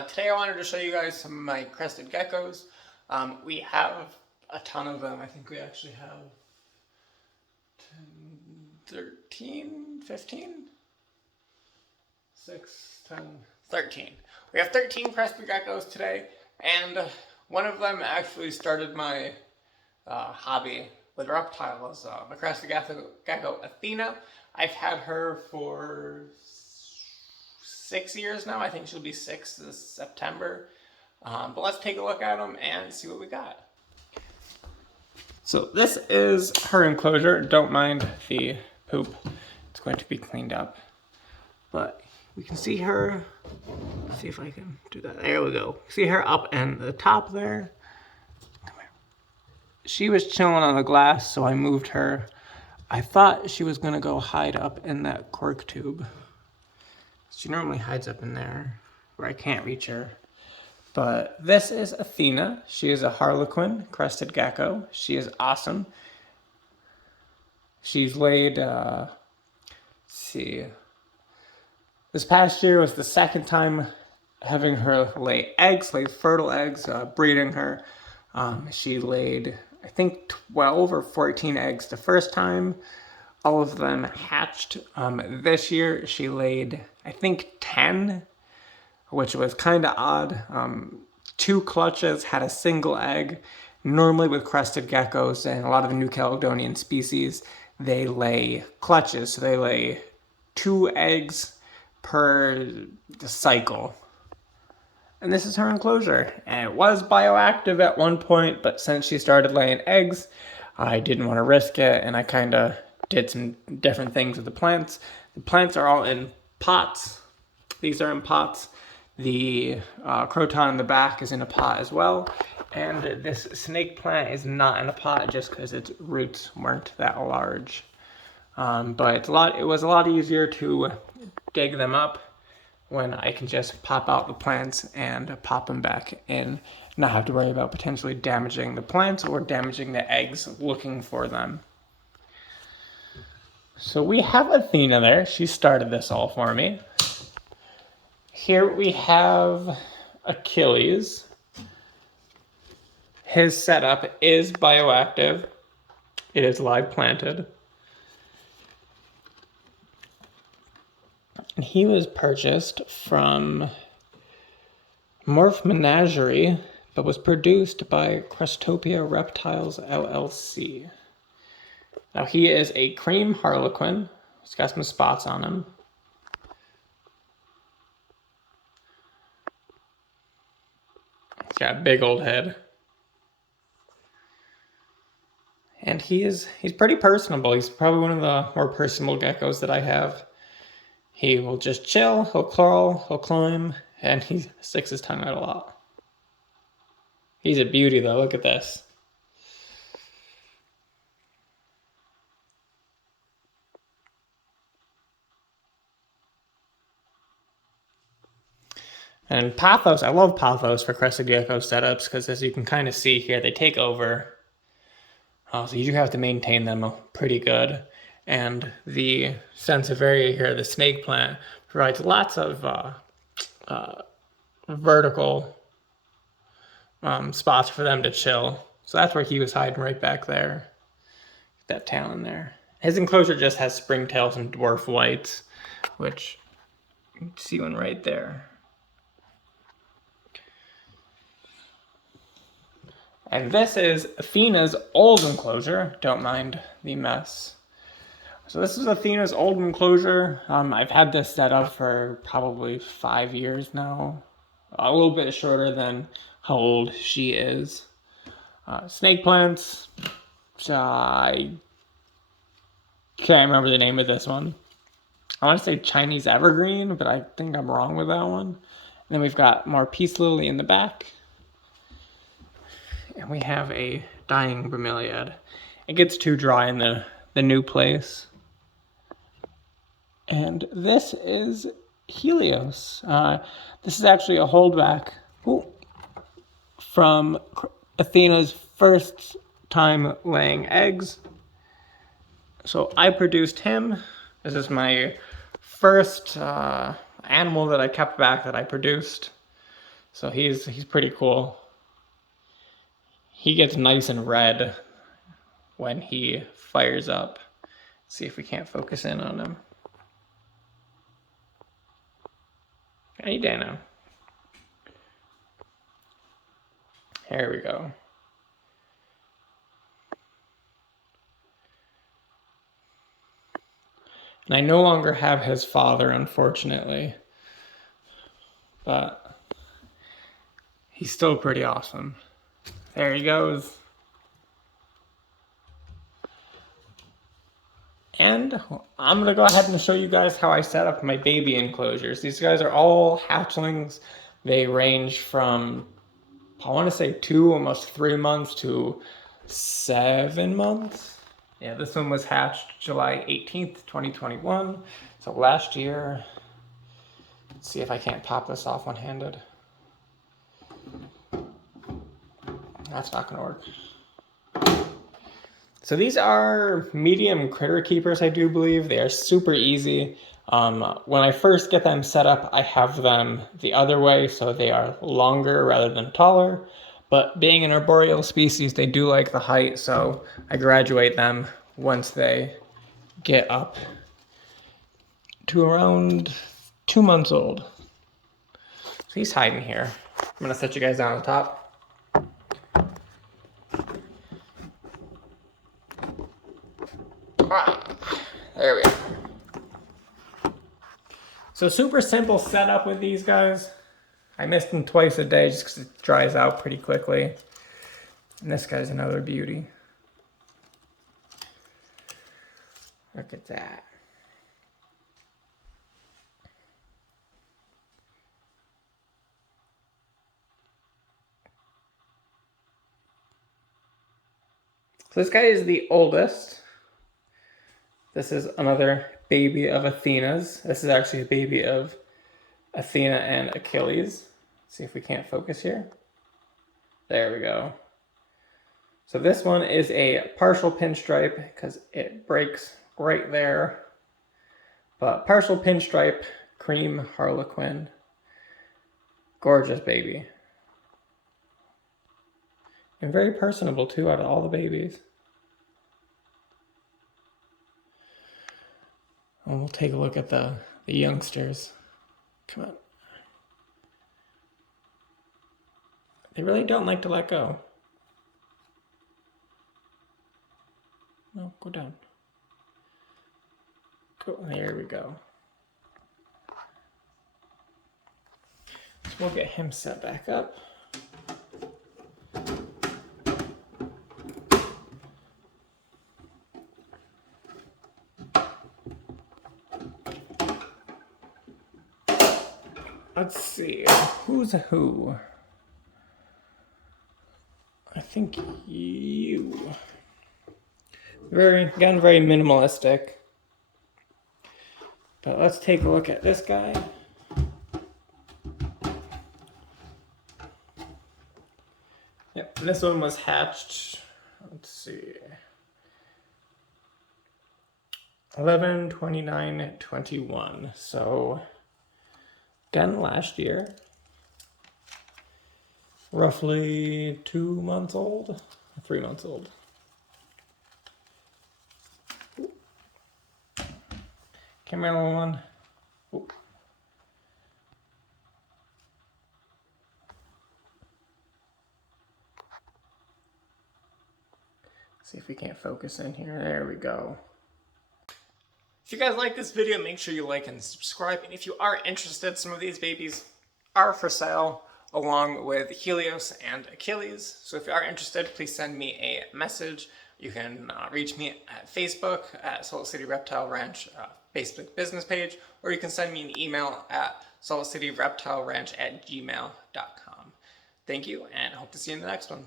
Today I wanted to show you guys some of my crested geckos. We have a ton of them. I think we actually have 13, 15? 6, 10, 13. We have 13 crested geckos today, and one of them actually started my hobby with reptiles. The crested gecko Athena. I've had her for 6 years now. I think she'll be 6 this September. But let's take a look at them and see what we got. So this is her enclosure. Don't mind the poop. It's going to be cleaned up. But we can see her. Let's see if I can do that. There we go. See her up in the top there. Come here. She was chilling on the glass, so I moved her. I thought she was going to go hide up in that cork tube. She normally hides up in there where I can't reach her. But this is Athena. She is a harlequin crested gecko. She is awesome. She's laid, let's see. This past year was the second time having her lay eggs, lay fertile eggs, breeding her. She laid, I think, 12 or 14 eggs the first time. All of them hatched. This year she laid, I think, 10, which was kind of odd. 2 clutches, had a single egg. Normally with crested geckos and a lot of the New Caledonian species, they lay clutches. So they lay 2 eggs per cycle. And this is her enclosure. And it was bioactive at one point, but since she started laying eggs, I didn't want to risk it, and I kind of did some different things with the plants. The plants are all in pots. These are in pots. The croton in the back is in a pot as well. And this snake plant is not in a pot just because its roots weren't that large. But it was a lot easier to dig them up when I can just pop out the plants and pop them back in. Not have to worry about potentially damaging the plants or damaging the eggs looking for them. So we have Athena there. She started this all for me. Here we have Achilles. His setup is bioactive. It is live planted. And he was purchased from Morph Menagerie, but was produced by Crestopia Reptiles LLC. Now he is a cream harlequin. He's got some spots on him. He's got a big old head. And he's pretty personable. He's probably one of the more personable geckos that I have. He will just chill, he'll crawl, he'll climb, and he sticks his tongue out a lot. He's a beauty though, look at this. And Pathos, I love Pathos for Crested Gecko setups because as you can kind of see here, they take over. So you do have to maintain them pretty good. And the Sansevieria here, the snake plant, provides lots of vertical spots for them to chill. So that's where he was hiding, right back there. That tail in there. His enclosure just has springtails and dwarf whites, which you can see one right there. And this is Athena's old enclosure. Don't mind the mess. So this is Athena's old enclosure. I've had this set up for probably 5 years now. A little bit shorter than how old she is. Snake plants. I can't remember the name of this one. I want to say Chinese evergreen, but I think I'm wrong with that one. And then we've got more peace lily in the back. And we have a dying bromeliad. It gets too dry in the new place. And this is Helios. This is actually a holdback from Athena's first time laying eggs. So I produced him. This is my first animal that I kept back that I produced. So he's pretty cool. He gets nice and red when he fires up. Let's see if we can't focus in on him. Hey, Dana. Here we go. And I no longer have his father, unfortunately. But he's still pretty awesome. There he goes. And I'm going to go ahead and show you guys how I set up my baby enclosures. These guys are all hatchlings. They range from, I want to say 2, almost 3 months to 7 months. Yeah, this one was hatched July 18th, 2021. So last year. Let's see if I can't pop this off one-handed. That's not gonna work. So these are medium critter keepers, I do believe. They are super easy. When I first get them set up, I have them the other way, so they are longer rather than taller. But being an arboreal species, they do like the height, so I graduate them once they get up to around 2 months old. So he's hiding here. I'm gonna set you guys down on the top. There we go. So super simple setup with these guys. I mist them twice a day just because it dries out pretty quickly. And this guy's another beauty. Look at that. So this guy is the oldest. This is another baby of Athena's. This is actually a baby of Athena and Achilles. Let's see if we can't focus here. There we go. So this one is a partial pinstripe because it breaks right there. But partial pinstripe, cream harlequin. Gorgeous baby. And very personable too out of all the babies. And we'll take a look at the youngsters. Come on. They really don't like to let go. No, go down. Go, there we go. So we'll get him set back up. Let's see, who's who? I think you. Very minimalistic. But let's take a look at this guy. Yep, this one was hatched, let's see, 11/29/21. So again, last year, roughly 2 months old, 3 months old. Camera one. Ooh. See if we can't focus in here. There we go. If you guys like this video, make sure you like and subscribe. And if you are interested, some of these babies are for sale along with Helios and Achilles. So if you are interested, please send me a message. You can reach me at Facebook at Salt City Reptile Ranch Facebook business page, or you can send me an email at saltcityreptileranch@gmail.com. Thank you, and hope to see you in the next one.